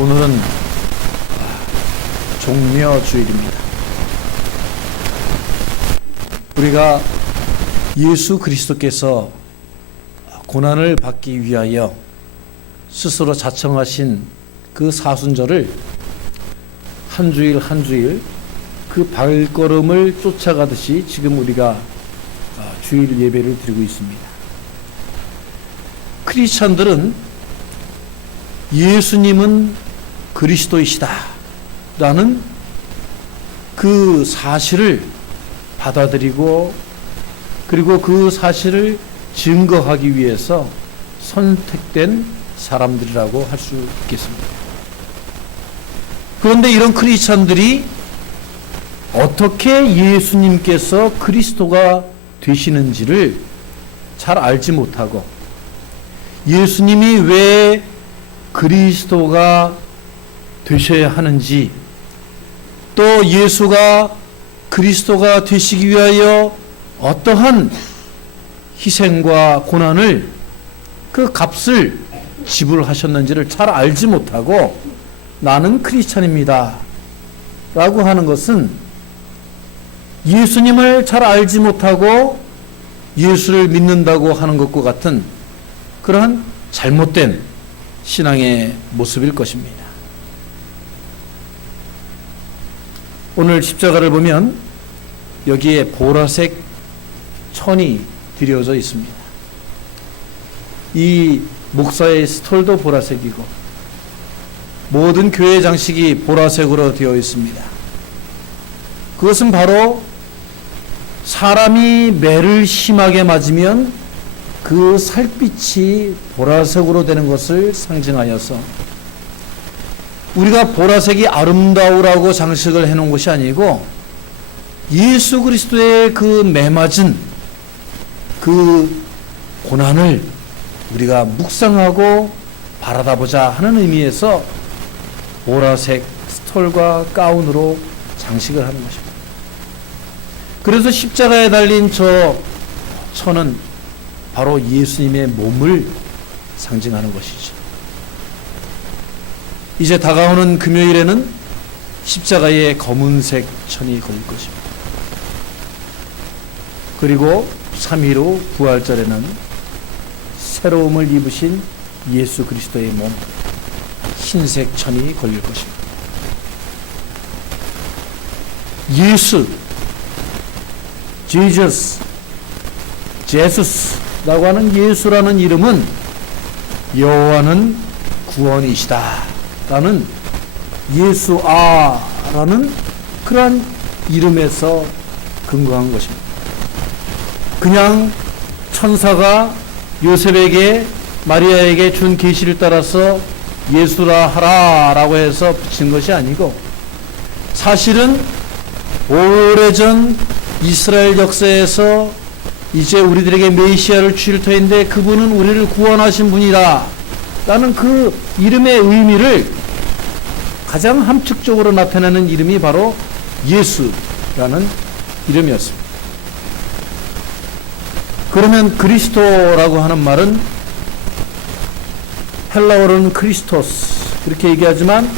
오늘은 종려주일입니다. 우리가 예수 그리스도께서 고난을 받기 위하여 스스로 자청하신 그 사순절을 한 주일 한 주일 그 발걸음을 쫓아가듯이 지금 우리가 주일 예배를 드리고 있습니다. 크리스찬들은 예수님은 그리스도이시다 라는 그 사실을 받아들이고 그리고 그 사실을 증거하기 위해서 선택된 사람들이라고 할 수 있겠습니다. 그런데 이런 크리스찬들이 어떻게 예수님께서 그리스도가 되시는지를 잘 알지 못하고 예수님이 왜 그리스도가 되셔야 하는지 또 예수가 그리스도가 되시기 위하여 어떠한 희생과 고난을 그 값을 지불하셨는지를 잘 알지 못하고 나는 크리스찬입니다 라고 하는 것은 예수님을 잘 알지 못하고 예수를 믿는다고 하는 것과 같은 그러한 잘못된 신앙의 모습일 것입니다. 오늘 십자가를 보면 여기에 보라색 천이 드려져 있습니다. 이 목사의 스톨도 보라색이고 모든 교회 장식이 보라색으로 되어 있습니다. 그것은 바로 사람이 매를 심하게 맞으면 그 살빛이 보라색으로 되는 것을 상징하여서 우리가 보라색이 아름다우라고 장식을 해놓은 것이 아니고 예수 그리스도의 그 매맞은 그 고난을 우리가 묵상하고 바라다보자 하는 의미에서 보라색 스톨과 가운으로 장식을 하는 것입니다. 그래서 십자가에 달린 저 천은 바로 예수님의 몸을 상징하는 것이죠. 이제 다가오는 금요일에는 십자가에 검은색 천이 걸릴 것입니다. 그리고 3일 후 부활절에는 새로움을 입으신 예수 그리스도의 몸 흰색 천이 걸릴 것입니다. 예수, 제수스라고 하는 예수라는 이름은 여호와는 구원이시다 라는 예수아라는 그러한 이름에서 근거한 것입니다. 그냥 천사가 요셉에게 마리아에게 준 계시를 따라서 예수라 하라 라고 해서 붙인 것이 아니고 사실은 오래전 이스라엘 역사에서 이제 우리들에게 메시아를 주실 터인데 그분은 우리를 구원하신 분이다 라는 그 이름의 의미를 가장 함축적으로 나타내는 이름이 바로 예수라는 이름이었습니다. 그러면 그리스도라고 하는 말은 헬라어로는 크리스토스 그렇게 얘기하지만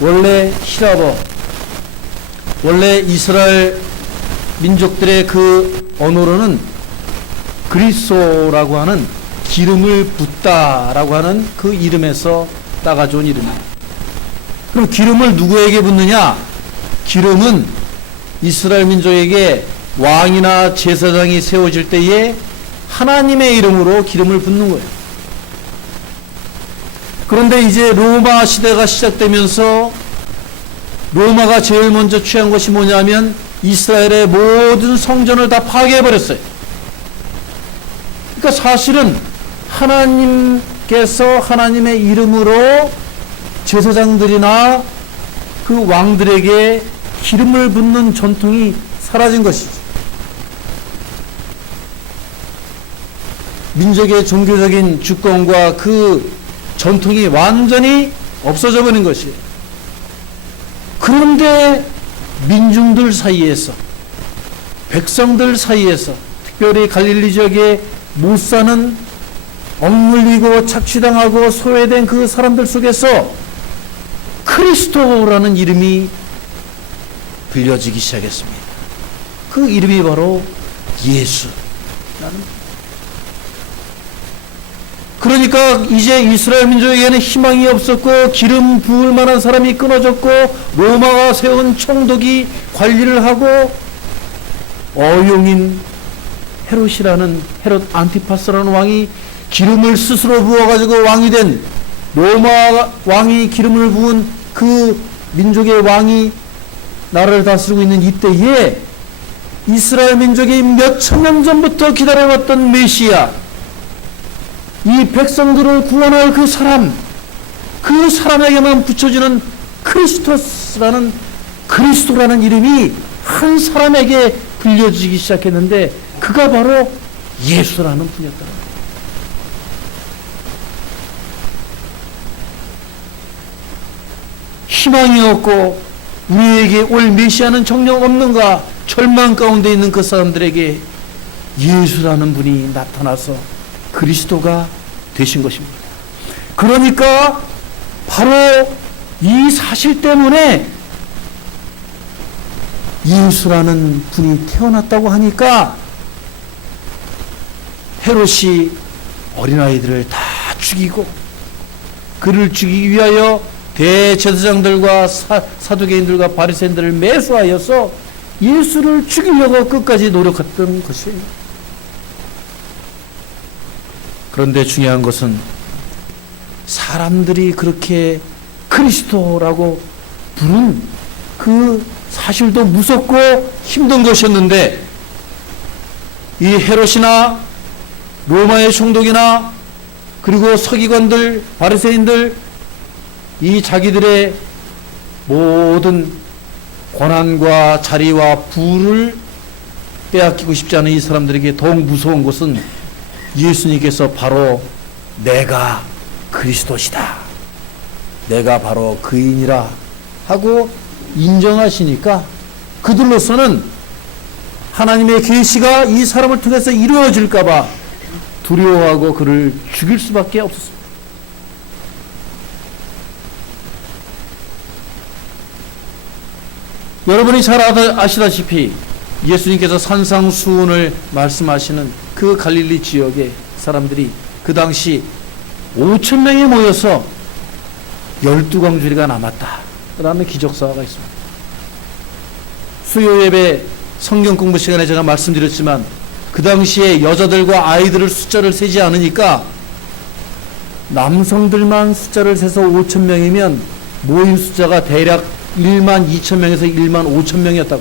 원래 히라버 원래 이스라엘 민족들의 그 언어로는 그리스도라고 하는 기름을 붓다라고 하는 그 이름에서 따가져온 이름이에요. 그럼 기름을 누구에게 붓느냐? 기름은 이스라엘 민족에게 왕이나 제사장이 세워질 때에 하나님의 이름으로 기름을 붓는 거예요. 그런데 이제 로마 시대가 시작되면서 로마가 제일 먼저 취한 것이 뭐냐면 이스라엘의 모든 성전을 다 파괴해버렸어요. 그러니까 사실은 하나님께서 하나님의 이름으로 제사장들이나 그 왕들에게 기름을 붓는 전통이 사라진 것이죠. 민족의 종교적인 주권과 그 전통이 완전히 없어져 버린 것이에요. 그런데 민중들 사이에서 백성들 사이에서 특별히 갈릴리 지역에 못 사는 억눌리고 착취당하고 소외된 그 사람들 속에서 그리스도라는 이름이 불려지기 시작했습니다. 그 이름이 바로 예수라는. 그러니까 이제 이스라엘 민족에게는 희망이 없었고 기름 부을 만한 사람이 끊어졌고 로마가 세운 총독이 관리를 하고 어용인 헤롯이라는 헤롯 안티파스라는 왕이 기름을 스스로 부어가지고 왕이 된, 로마 왕이 기름을 부은 그 민족의 왕이 나라를 다스리고 있는 이때에 이스라엘 민족이 몇천 년 전부터 기다려왔던 메시아, 이 백성들을 구원할 그 사람에게만 붙여지는 그리스도라는 이름이 한 사람에게 불려지기 시작했는데 그가 바로 예수라는 분이었다. 희망이 없고 우리에게 올 메시아는 정녕 없는가 절망 가운데 있는 그 사람들에게 예수라는 분이 나타나서 그리스도가 되신 것입니다. 그러니까 바로 이 사실 때문에 예수라는 분이 태어났다고 하니까 헤롯이 어린아이들을 다 죽이고 그를 죽이기 위하여 대제사장들과 사두개인들과 바리새인들을 매수하여서 예수를 죽이려고 끝까지 노력했던 것이에요. 그런데 중요한 것은 사람들이 그렇게 그리스도라고 부른 그 사실도 무섭고 힘든 것이었는데 이 헤롯이나 로마의 총독이나 그리고 서기관들, 바리새인들, 이 자기들의 모든 권한과 자리와 부를 빼앗기고 싶지 않은 이 사람들에게 더욱 무서운 것은 예수님께서 바로 내가 그리스도시다, 내가 바로 그인이라 하고 인정하시니까 그들로서는 하나님의 계시가 이 사람을 통해서 이루어질까봐 두려워하고 그를 죽일 수밖에 없었습니다. 여러분이 잘 아시다시피 예수님께서 산상수훈을 말씀하시는 그 갈릴리 지역의 사람들이 그 당시 5,000명이 모여서 12광주리가 남았다라는 기적사가 있습니다. 수요예배 성경 공부 시간에 제가 말씀드렸지만 그 당시에 여자들과 아이들을 숫자를 세지 않으니까 남성들만 숫자를 세서 5,000명이면 모인 숫자가 대략 12,000명에서 15,000명이었다고.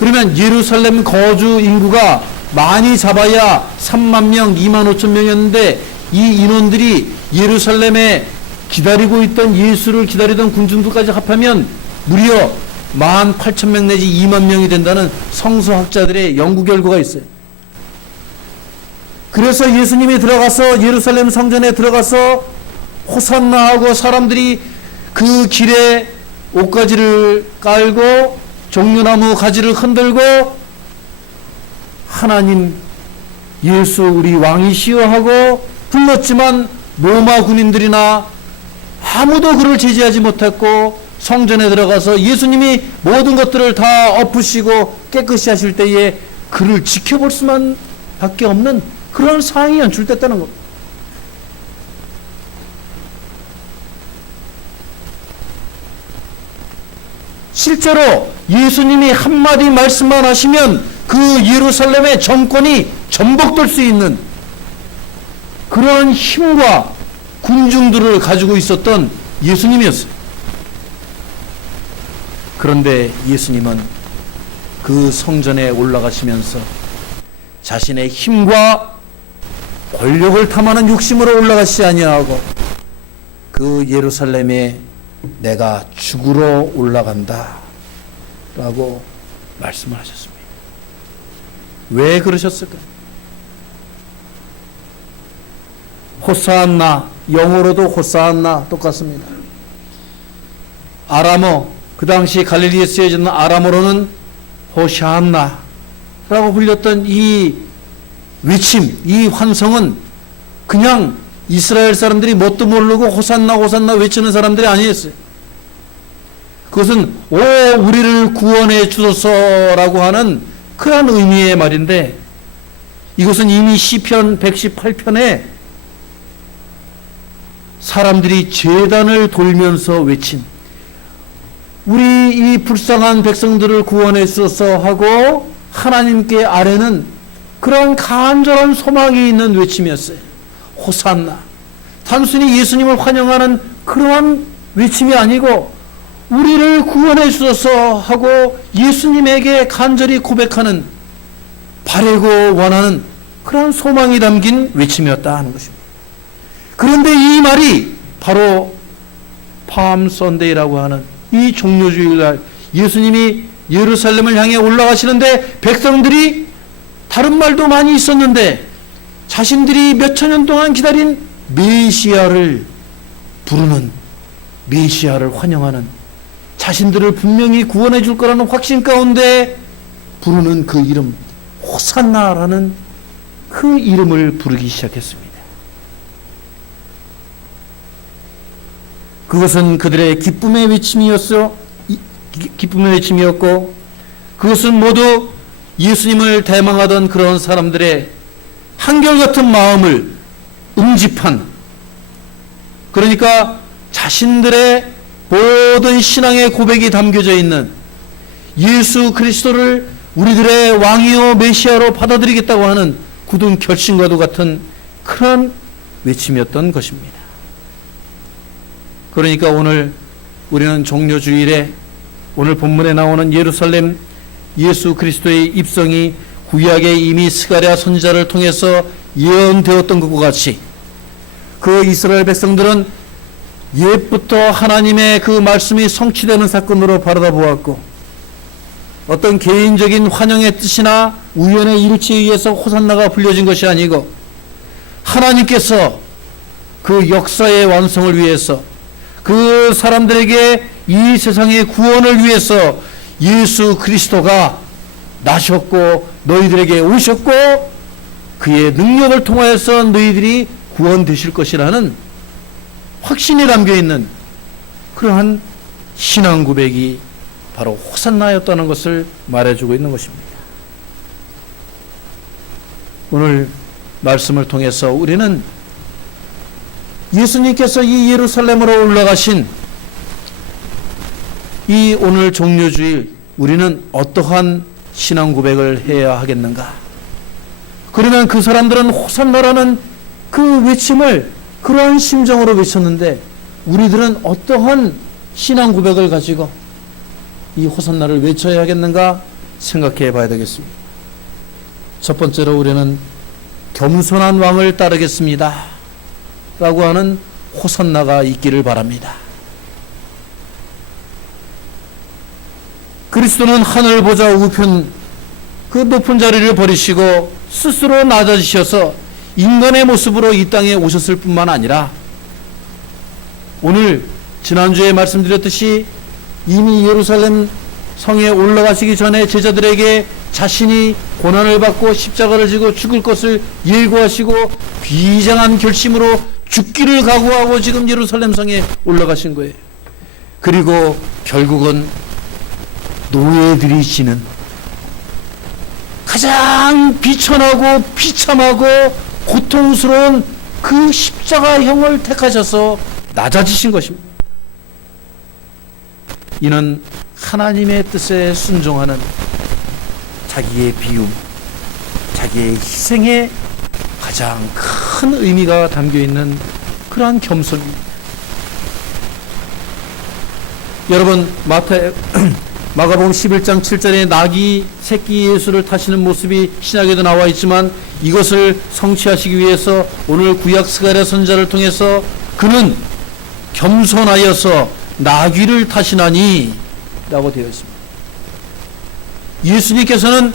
그러면 예루살렘 거주 인구가 많이 잡아야 30,000명, 25,000명이었는데 이 인원들이 예루살렘에 기다리고 있던 예수를 기다리던 군중들까지 합하면 무려 18,000명 내지 20,000명이 된다는 성서학자들의 연구 결과가 있어요. 그래서 예수님이 들어가서 예루살렘 성전에 들어가서 호산나하고 사람들이 그 길에 옷가지를 깔고 종려나무 가지를 흔들고 하나님 예수 우리 왕이시여 하고 불렀지만 로마 군인들이나 아무도 그를 제지하지 못했고 성전에 들어가서 예수님이 모든 것들을 다 엎으시고 깨끗이 하실 때에 그를 지켜볼 수만 밖에 없는 그런 상황이 연출됐다는 겁니다. 실제로 예수님이 한마디 말씀만 하시면 그 예루살렘의 정권이 전복될 수 있는 그런 힘과 군중들을 가지고 있었던 예수님이었어요. 그런데 예수님은 그 성전에 올라가시면서 자신의 힘과 권력을 탐하는 욕심으로 올라가시지 아니하고 그 예루살렘에 내가 죽으러 올라간다 라고 말씀을 하셨습니다. 왜 그러셨을까? 호산나, 영어로도 호산나 똑같습니다. 아람어, 그 당시 갈릴리에 쓰여진 아람어로는 호산나 라고 불렸던 이 외침, 이 환성은 그냥 이스라엘 사람들이 뭣도 모르고 호산나 호산나 외치는 사람들이 아니었어요. 그것은 오 우리를 구원해 주소서라고 하는 그러한 의미의 말인데, 이것은 이미 시편 118편에 사람들이 제단을 돌면서 외친 우리 이 불쌍한 백성들을 구원해 주소서 하고 하나님께 아뢰는 그런 간절한 소망이 있는 외침이었어요. 호산나. 단순히 예수님을 환영하는 그러한 외침이 아니고 우리를 구원해 주소서 하고 예수님에게 간절히 고백하는, 바라고 원하는 그러한 소망이 담긴 외침이었다 하는 것입니다. 그런데 이 말이 바로 팜 선데이라고 하는 이 종료주일날 예수님이 예루살렘을 향해 올라가시는데 백성들이 다른 말도 많이 있었는데 자신들이 몇천 년 동안 기다린 메시아를 부르는, 메시아를 환영하는, 자신들을 분명히 구원해 줄 거라는 확신 가운데 부르는 그 이름 호산나라는 그 이름을 부르기 시작했습니다. 그것은 그들의 기쁨의 외침이었고, 그것은 모두 예수님을 대망하던 그런 사람들의 한결같은 마음을 응집한, 그러니까 자신들의 모든 신앙의 고백이 담겨져 있는 예수 그리스도를 우리들의 왕이요 메시아로 받아들이겠다고 하는 굳은 결심과도 같은 그런 외침이었던 것입니다. 그러니까 오늘 우리는 종료주일에 오늘 본문에 나오는 예루살렘 예수 그리스도의 입성이 구약에 이미 스가랴 선지자를 통해서 예언되었던 것과 같이 그 이스라엘 백성들은 옛부터 하나님의 그 말씀이 성취되는 사건으로 바라다 보았고, 어떤 개인적인 환영의 뜻이나 우연의 일치에 의해서 호산나가 불려진 것이 아니고 하나님께서 그 역사의 완성을 위해서, 그 사람들에게 이 세상의 구원을 위해서 예수 그리스도가 나셨고 너희들에게 오셨고 그의 능력을 통하여서 너희들이 구원되실 것이라는 확신이 담겨있는 그러한 신앙 고백이 바로 호산나였다는 것을 말해주고 있는 것입니다. 오늘 말씀을 통해서 우리는 예수님께서 이 예루살렘으로 올라가신 이 오늘 종료주일 우리는 어떠한 신앙 고백을 해야 하겠는가? 그러면 그 사람들은 호산나라는 그 외침을 그러한 심정으로 외쳤는데 우리들은 어떠한 신앙 고백을 가지고 이 호산나를 외쳐야 하겠는가 생각해 봐야 되겠습니다. 첫 번째로 우리는 겸손한 왕을 따르겠습니다 라고 하는 호산나가 있기를 바랍니다. 그리스도는 하늘 보좌 우편 그 높은 자리를 버리시고 스스로 낮아지셔서 인간의 모습으로 이 땅에 오셨을 뿐만 아니라 오늘 지난주에 말씀드렸듯이 이미 예루살렘 성에 올라가시기 전에 제자들에게 자신이 고난을 받고 십자가를 지고 죽을 것을 예고하시고 비장한 결심으로 죽기를 각오하고 지금 예루살렘 성에 올라가신 거예요. 그리고 결국은 노예들이 지는 가장 비천하고 비참하고 고통스러운 그 십자가형을 택하셔서 낮아지신 것입니다. 이는 하나님의 뜻에 순종하는 자기의 비움, 자기의 희생에 가장 큰 의미가 담겨있는 그러한 겸손입니다. 여러분, 마가복음 11장 7절에 나귀 새끼 예수를 타시는 모습이 신약에도 나와 있지만 이것을 성취하시기 위해서 오늘 구약 스가랴 선지자를 통해서 그는 겸손하여서 나귀를 타시나니 라고 되어 있습니다. 예수님께서는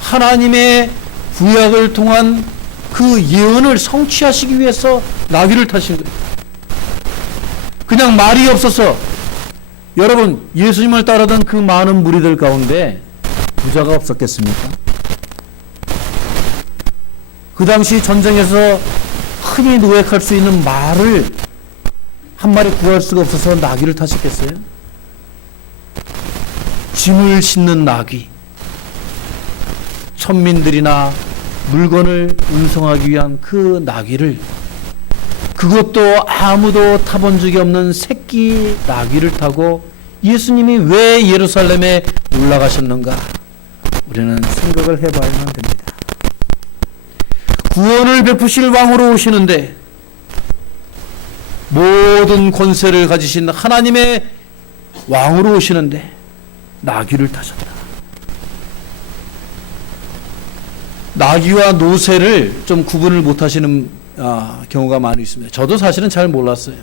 하나님의 구약을 통한 그 예언을 성취하시기 위해서 나귀를 타신 거예요. 그냥 말이 없어서 여러분 예수님을 따르던 그 많은 무리들 가운데 부자가 없었겠습니까? 그 당시 전쟁에서 흔히 노획할 수 있는 말을 한 마리 구할 수가 없어서 나귀를 타셨겠어요? 짐을 싣는 나귀, 천민들이나 물건을 운송하기 위한 그 나귀를, 그것도 아무도 타본 적이 없는 새끼 나귀를 타고 예수님이 왜 예루살렘에 올라가셨는가? 우리는 생각을 해봐야만 됩니다. 구원을 베푸실 왕으로 오시는데 모든 권세를 가지신 하나님의 왕으로 오시는데 나귀를 타셨다. 나귀와 노새를 좀 구분을 못하시는 경우가 많이 있습니다. 저도 사실은 잘 몰랐어요.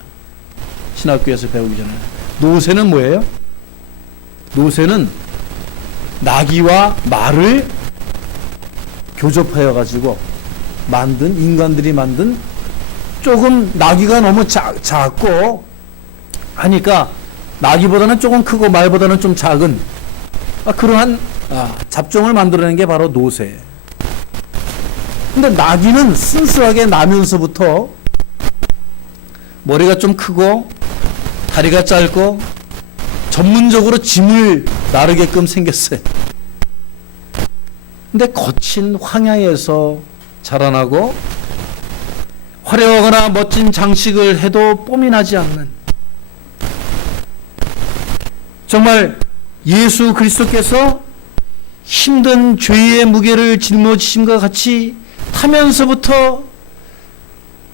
신학교에서 배우기 전에. 노새는 뭐예요? 노새는 나귀와 말을 교접하여 가지고 만든, 인간들이 만든, 조금 나귀가 너무 작고 하니까 나귀보다는 조금 크고 말보다는 좀 작은 그러한 잡종을 만들어낸 게 바로 노새. 근데 나귀는 순수하게 나면서부터 머리가 좀 크고 다리가 짧고 전문적으로 짐을 나르게끔 생겼어요. 근데 거친 황야에서 자라나고 화려하거나 멋진 장식을 해도 뽐이 나지 않는, 정말 예수 그리스도께서 힘든 죄의 무게를 짊어지심과 같이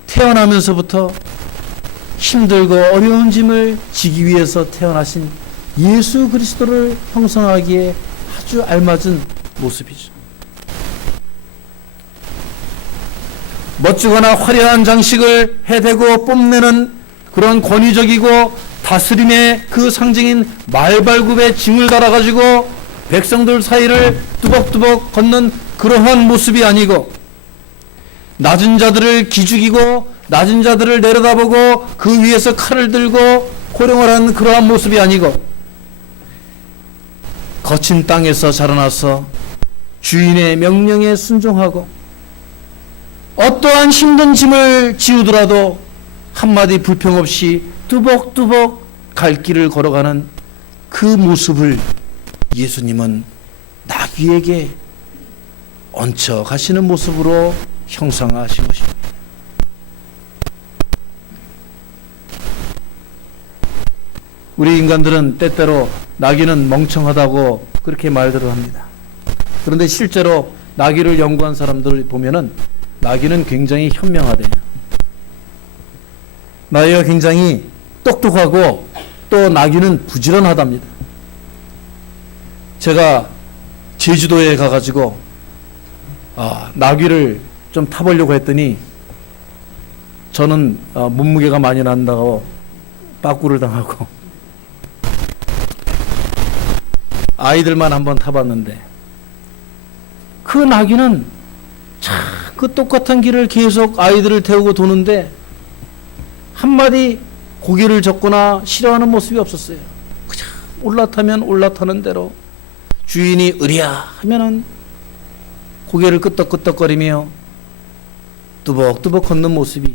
태어나면서부터 힘들고 어려운 짐을 지기 위해서 태어나신 예수 그리스도를 형성하기에 아주 알맞은 모습이죠. 멋지거나 화려한 장식을 해대고 뽐내는 그런 권위적이고 다스림의 그 상징인 말발굽에 짐을 달아가지고 백성들 사이를 뚜벅뚜벅 걷는 그러한 모습이 아니고, 낮은 자들을 기죽이고 낮은 자들을 내려다보고 그 위에서 칼을 들고 호령을 하는 그러한 모습이 아니고, 거친 땅에서 자라나서 주인의 명령에 순종하고 어떠한 힘든 짐을 지우더라도 한마디 불평 없이 뚜벅뚜벅 갈 길을 걸어가는 그 모습을 예수님은 나귀에게 얹혀 가시는 모습으로 형상화하신 것입니다. 우리 인간들은 때때로 나귀는 멍청하다고 그렇게 말들을 합니다. 그런데 실제로 나귀를 연구한 사람들을 보면은 나귀는 굉장히 현명하대요. 나귀가 굉장히 똑똑하고 또 나귀는 부지런하답니다. 제가 제주도에 가가지고 나귀를 좀 타보려고 했더니 저는 몸무게가 많이 난다고 빠꾸를 당하고 아이들만 한번 타봤는데 그 나귀는 참 그 똑같은 길을 계속 아이들을 태우고 도는데 한마디 고개를 젓거나 싫어하는 모습이 없었어요. 그냥 올라타면 올라타는 대로 주인이 으랴 하면은 고개를 끄덕끄덕거리며 뚜벅뚜벅 걷는 모습이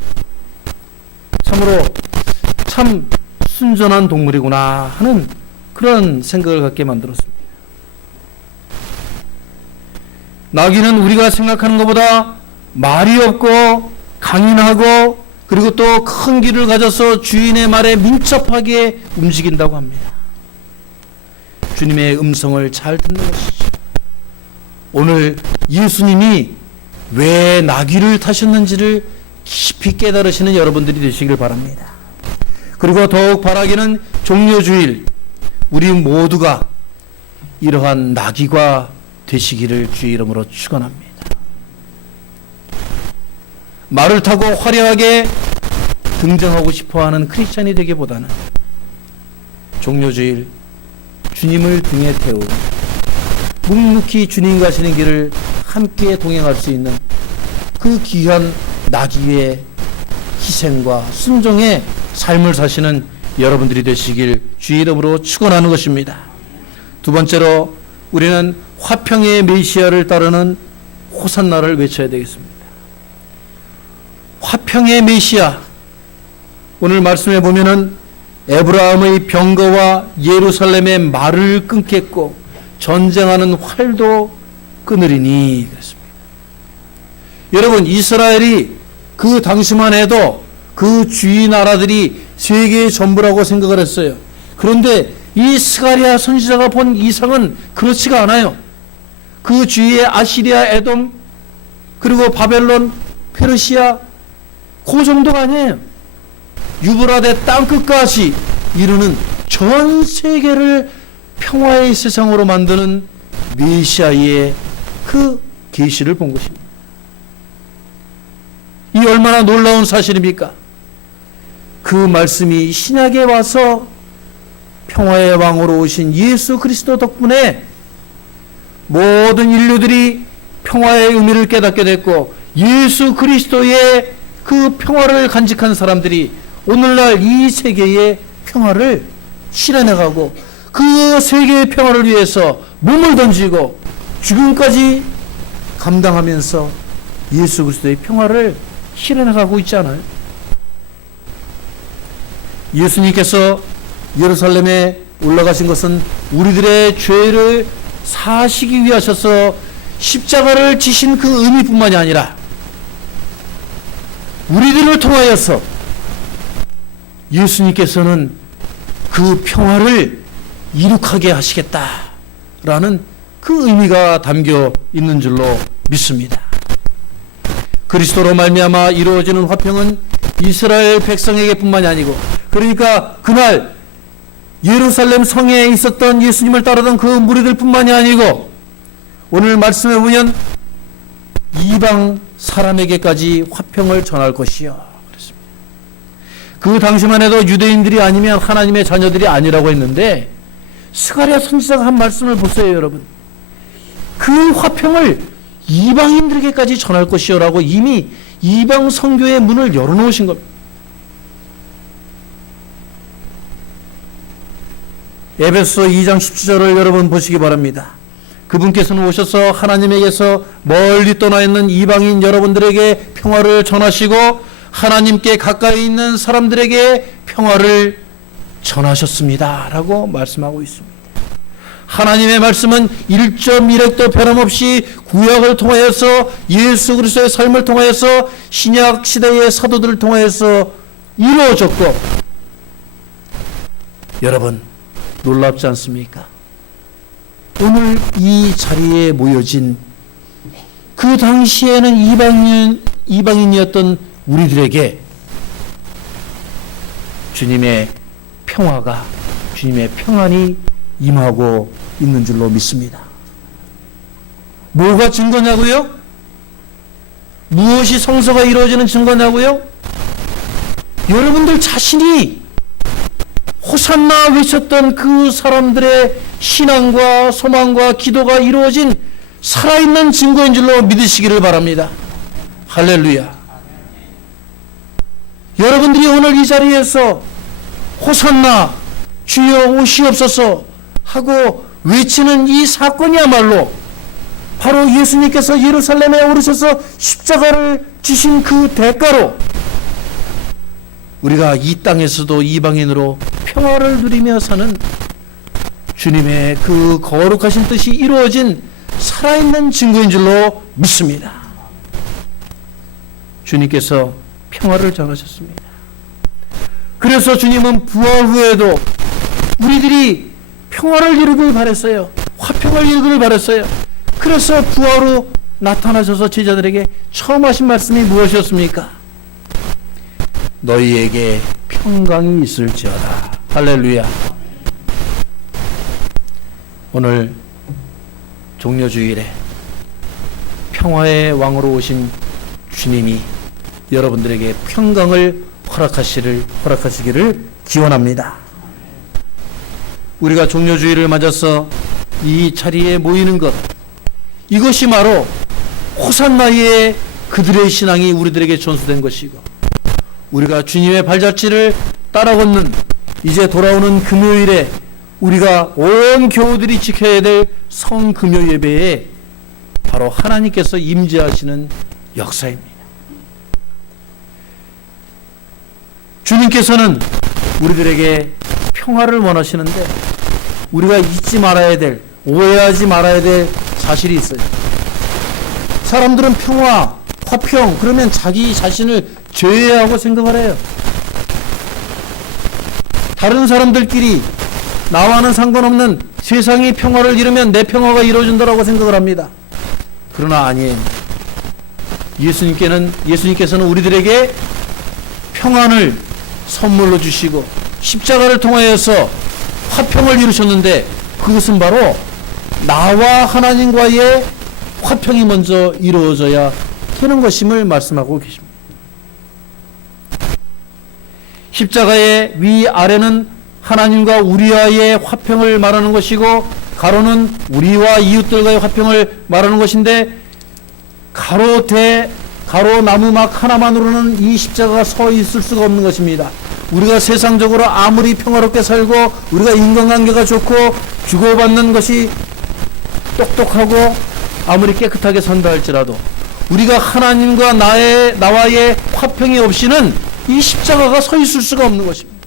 참으로 참 순전한 동물이구나 하는 그런 생각을 갖게 만들었습니다. 나귀는 우리가 생각하는 것보다 말이 없고 강인하고 그리고 또 큰 귀를 가져서 주인의 말에 민첩하게 움직인다고 합니다. 주님의 음성을 잘 듣는 것이죠. 오늘 예수님이 왜 나귀를 타셨는지를 깊이 깨달으시는 여러분들이 되시길 바랍니다. 그리고 더욱 바라기는 종려주일 우리 모두가 이러한 나귀가 되시기를 주의 이름으로 축원합니다. 말을 타고 화려하게 등장하고 싶어하는 크리스찬이 되기보다는 종려주일 주님을 등에 태우고 묵묵히 주님 가시는 길을 함께 동행할 수 있는 그 귀한 나귀의 희생과 순종의 삶을 사시는 여러분들이 되시길 주의 이름으로 축원하는 것입니다. 두 번째로 우리는 화평의 메시아를 따르는 호산나를 외쳐야 되겠습니다. 화평의 메시아, 오늘 말씀해 보면은 에브라함의 병거와 예루살렘의 말을 끊겠고 전쟁하는 활도 끊으리니 그랬습니다. 여러분, 이스라엘이 그 당시만 해도 그 주위 나라들이 세계의 전부라고 생각을 했어요. 그런데 이 스가랴 선지자가 본 이상은 그렇지가 않아요. 그 주위에 아시리아, 에돔, 그리고 바벨론, 페르시아, 그 정도가 아니에요. 유브라데 땅끝까지 이르는 전 세계를 평화의 세상으로 만드는 메시아의 그 계시를 본 것입니다. 이 얼마나 놀라운 사실입니까? 그 말씀이 신약에 와서 평화의 왕으로 오신 예수 그리스도 덕분에 모든 인류들이 평화의 의미를 깨닫게 됐고, 예수 그리스도의 그 평화를 간직한 사람들이 오늘날 이 세계의 평화를 실현해가고 그 세계의 평화를 위해서 몸을 던지고 죽음까지 감당하면서 예수 그리스도의 평화를 실현해가고 있잖아요. 예수님께서 예루살렘에 올라가신 것은 우리들의 죄를 사시기 위하셔서 십자가를 지신 그 의미뿐만이 아니라 우리들을 통하여서 예수님께서는 그 평화를 이룩하게 하시겠다라는 그 의미가 담겨 있는 줄로 믿습니다. 그리스도로 말미암아 이루어지는 화평은 이스라엘 백성에게뿐만이 아니고, 그러니까 그날 예루살렘 성에 있었던 예수님을 따르던 그 무리들뿐만이 아니고 오늘 말씀해 보면 이방 사람에게까지 화평을 전할 것이요 그랬습니다. 그 당시만 해도 유대인들이 아니면 하나님의 자녀들이 아니라고 했는데 스가랴 선지자가 한 말씀을 보세요, 여러분. 그 화평을 이방인들에게까지 전할 것이요라고 이미 이방 선교의 문을 열어놓으신 겁니다. 에베소 2장 17절을 여러분 보시기 바랍니다. 그분께서는 오셔서 하나님에게서 멀리 떠나 있는 이방인 여러분들에게 평화를 전하시고 하나님께 가까이 있는 사람들에게 평화를 전하셨습니다 라고 말씀하고 있습니다. 하나님의 말씀은 1.1획도 변함없이 구약을 통하여서 예수 그리스도의 삶을 통하여서 신약 시대의 사도들을 통하여서 이루어졌고, 여러분 놀랍지 않습니까? 오늘 이 자리에 모여진 그 당시에는 이방인이었던 우리들에게 주님의 평화가, 주님의 평안이 임하고 있는 줄로 믿습니다. 뭐가 증거냐고요? 무엇이 성서가 이루어지는 증거냐고요? 여러분들 자신이 호산나 외쳤던 그 사람들의 신앙과 소망과 기도가 이루어진 살아있는 증거인 줄로 믿으시기를 바랍니다. 할렐루야. 여러분들이 오늘 이 자리에서 호산나 주여 오시옵소서 하고 외치는 이 사건이야말로 바로 예수님께서 예루살렘에 오르셔서 십자가를 지신 그 대가로 우리가 이 땅에서도 이방인으로 평화를 누리며 사는 주님의 그 거룩하신 뜻이 이루어진 살아있는 증거인 줄로 믿습니다. 주님께서 평화를 전하셨습니다. 그래서 주님은 부활 후에도 우리들이 평화를 이루길 바랬어요. 화평을 이루길 바랬어요. 그래서 부활 후 나타나셔서 제자들에게 처음 하신 말씀이 무엇이었습니까? 너희에게 평강이 있을지어다. 할렐루야. 오늘 종려주일에 평화의 왕으로 오신 주님이 여러분들에게 평강을 허락하시기를 기원합니다. 우리가 종려주일을 맞아서 이 자리에 모이는 것, 이것이 바로 호산나의 그들의 신앙이 우리들에게 전수된 것이고, 우리가 주님의 발자취를 따라 걷는 이제 돌아오는 금요일에 우리가 온 교우들이 지켜야 될 성금요 예배에 바로 하나님께서 임재하시는 역사입니다. 주님께서는 우리들에게 평화를 원하시는데 우리가 잊지 말아야 될, 오해하지 말아야 될 사실이 있어요. 사람들은 평화, 화평 그러면 자기 자신을 제외하고 생각을 해요. 다른 사람들끼리 나와는 상관없는 세상이 평화를 이루면 내 평화가 이루어진다고 생각을 합니다. 그러나 아니에요. 예수님께서는 우리들에게 평안을 선물로 주시고 십자가를 통하여서 화평을 이루셨는데 그것은 바로 나와 하나님과의 화평이 먼저 이루어져야 되는 것임을 말씀하고 계십니다. 십자가의 위아래는 하나님과 우리와의 화평을 말하는 것이고 가로는 우리와 이웃들과의 화평을 말하는 것인데 가로 나무막 하나만으로는 이 십자가가 서 있을 수가 없는 것입니다. 우리가 세상적으로 아무리 평화롭게 살고 우리가 인간관계가 좋고 주고받는 것이 똑똑하고 아무리 깨끗하게 산다 할지라도 우리가 하나님과 나와의 화평이 없이는 이 십자가가 서 있을 수가 없는 것입니다.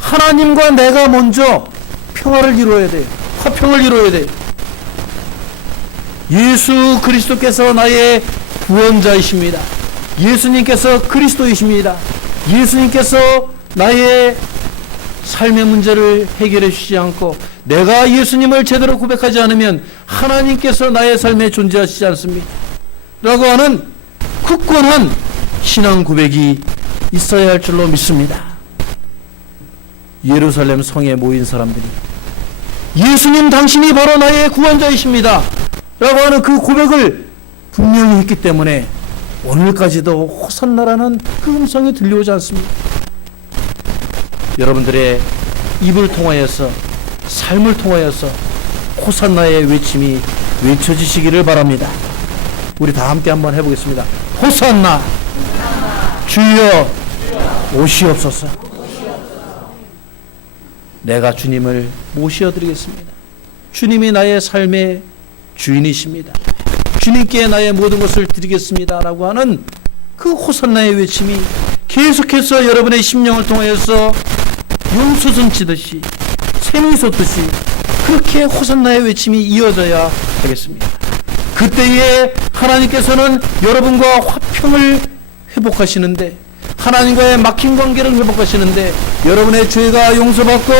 하나님과 내가 먼저 평화를 이루어야 돼요. 화평을 이루어야 돼요. 예수 그리스도께서 나의 구원자이십니다. 예수님께서 그리스도이십니다. 예수님께서 나의 삶의 문제를 해결해 주시지 않고 내가 예수님을 제대로 고백하지 않으면 하나님께서 나의 삶에 존재하시지 않습니다. 라고 하는 굳건한 신앙 고백이 있어야 할 줄로 믿습니다. 예루살렘 성에 모인 사람들이 예수님 당신이 바로 나의 구원자이십니다. 라고 하는 그 고백을 분명히 했기 때문에 오늘까지도 호산나라는 그 음성이 들려오지 않습니다. 여러분들의 입을 통하여서 삶을 통하여서 호산나의 외침이 외쳐지시기를 바랍니다. 우리 다 함께 한번 해보겠습니다. 호산나 주여 오시옵소서. 내가 주님을 모시어드리겠습니다. 주님이 나의 삶의 주인이십니다. 주님께 나의 모든 것을 드리겠습니다. 라고 하는 그 호산나의 외침이 계속해서 여러분의 심령을 통하여서 용수선 치듯이 샘이 솟듯이 그렇게 호산나의 외침이 이어져야 하겠습니다. 그때에 하나님께서는 여러분과 화평을 회복하시는데 하나님과의 막힌 관계를 회복하시는데 여러분의 죄가 용서받고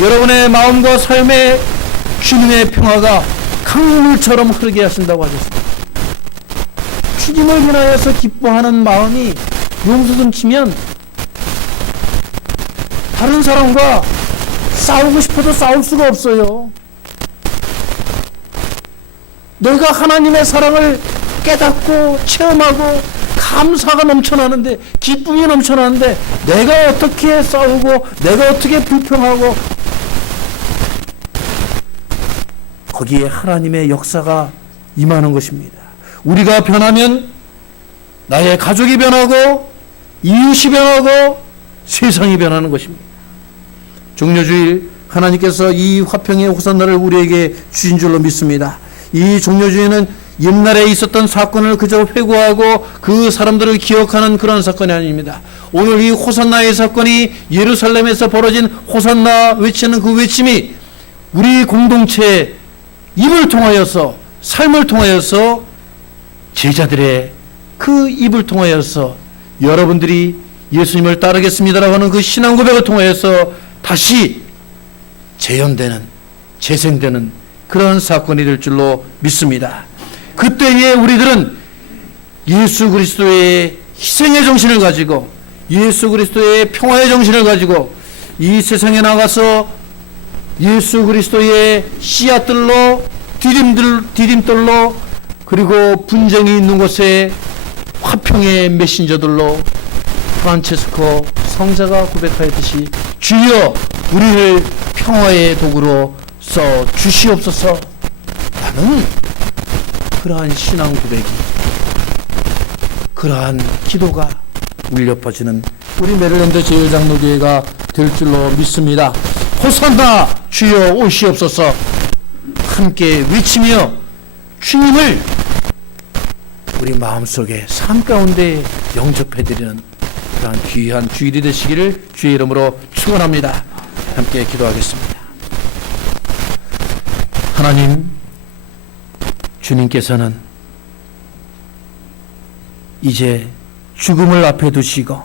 여러분의 마음과 삶에 주님의 평화가 강물처럼 흐르게 하신다고 하셨습니다. 주님을 인하여서 기뻐하는 마음이 용서좀 치면 다른 사람과 싸우고 싶어도 싸울 수가 없어요. 내가 하나님의 사랑을 깨닫고 체험하고 감사가 넘쳐나는데 기쁨이 넘쳐나는데 내가 어떻게 싸우고 내가 어떻게 불평하고 거기에 하나님의 역사가 임하는 것입니다. 우리가 변하면 나의 가족이 변하고 이웃이 변하고 세상이 변하는 것입니다. 종려주일 하나님께서 이 화평의 호산나를 우리에게 주신 줄로 믿습니다. 이 종려주일은 옛날에 있었던 사건을 그저 회고하고 그 사람들을 기억하는 그런 사건이 아닙니다. 오늘 이 호산나의 사건이 예루살렘에서 벌어진 호산나 외치는 그 외침이 우리 공동체의 입을 통하여서 삶을 통하여서 제자들의 그 입을 통하여서 여러분들이 예수님을 따르겠습니다라고 하는 그 신앙 고백을 통하여서 다시 재현되는 재생되는 그런 사건이 될 줄로 믿습니다. 그때에 우리들은 예수 그리스도의 희생의 정신을 가지고 예수 그리스도의 평화의 정신을 가지고 이 세상에 나가서 예수 그리스도의 씨앗들로 디딤돌로 그리고 분쟁이 있는 곳에 화평의 메신저들로 프란체스코 성자가 고백하였듯이 주여 우리를 평화의 도구로 써 주시옵소서. 라는 그러한 신앙 고백이 그러한 기도가 울려 퍼지는 우리 메릴랜드 제일장로교회가 될 줄로 믿습니다. 호산나 주여 오시옵소서. 함께 외치며 주님을 우리 마음속에 삶 가운데 영접해드리는 그러한 귀한 주일이 되시기를 주의 이름으로 축원합니다. 함께 기도하겠습니다. 하나님, 주님께서는 이제 죽음을 앞에 두시고